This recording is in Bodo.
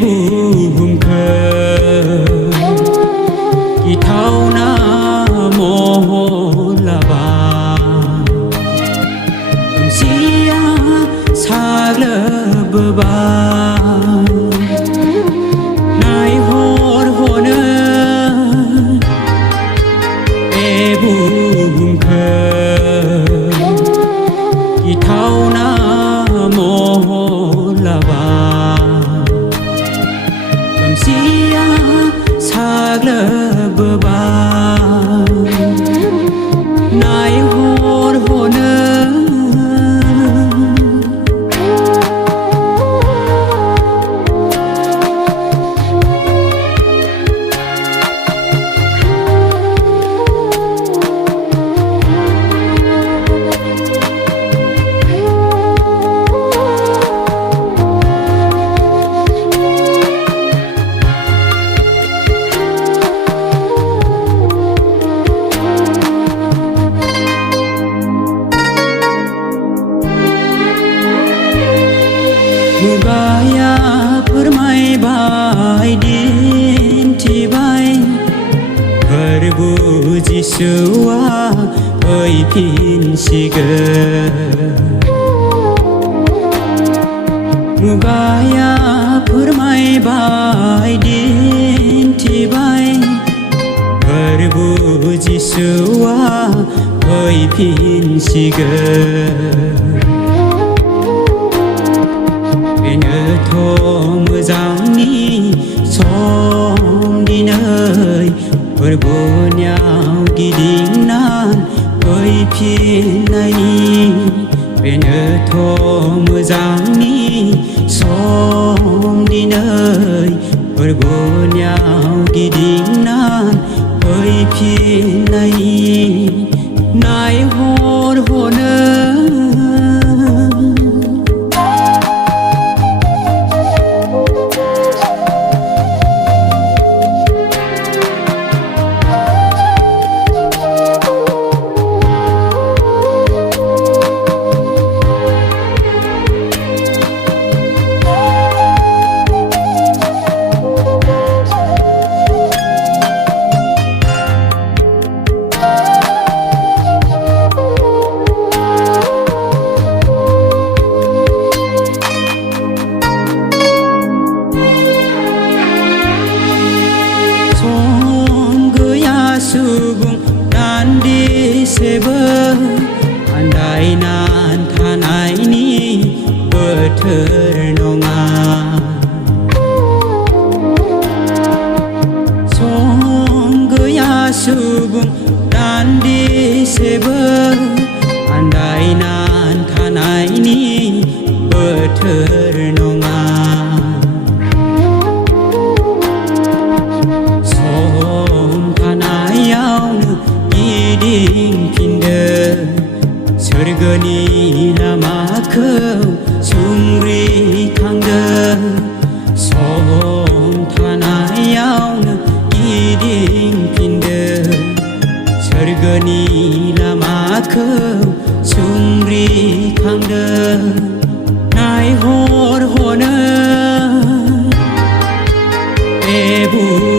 buông khờ kỳ thao na mô là bà xia xa lơ bờ ba nai hồn hồn buông khờ kỳ thao na mô là bà xia xa lơ bờ ba nai hồn hồn Mubaya permai bai din ti bai berbuji suwa oi pin siga Mubaya permai bai din ti bai berbuji suwa oi pin siga thô mưa giáng ni xóm đi nơi bờ bờ nhau kỳ đinh nan ơi phiền này bên ở thô mưa giáng ni xóm đi nơi bờ bờ nhau kỳ đinh nan ơi phiền này nai hồn hồn subung dan di sebe andai nan thanai ni berternonga songgaya subung dan di sebe andai nan thanai ni berternonga ding pindah surgani lama kau sumri tangga som tanah yang ding pindah surgani lama kau sumri tangga nai hor hona ebu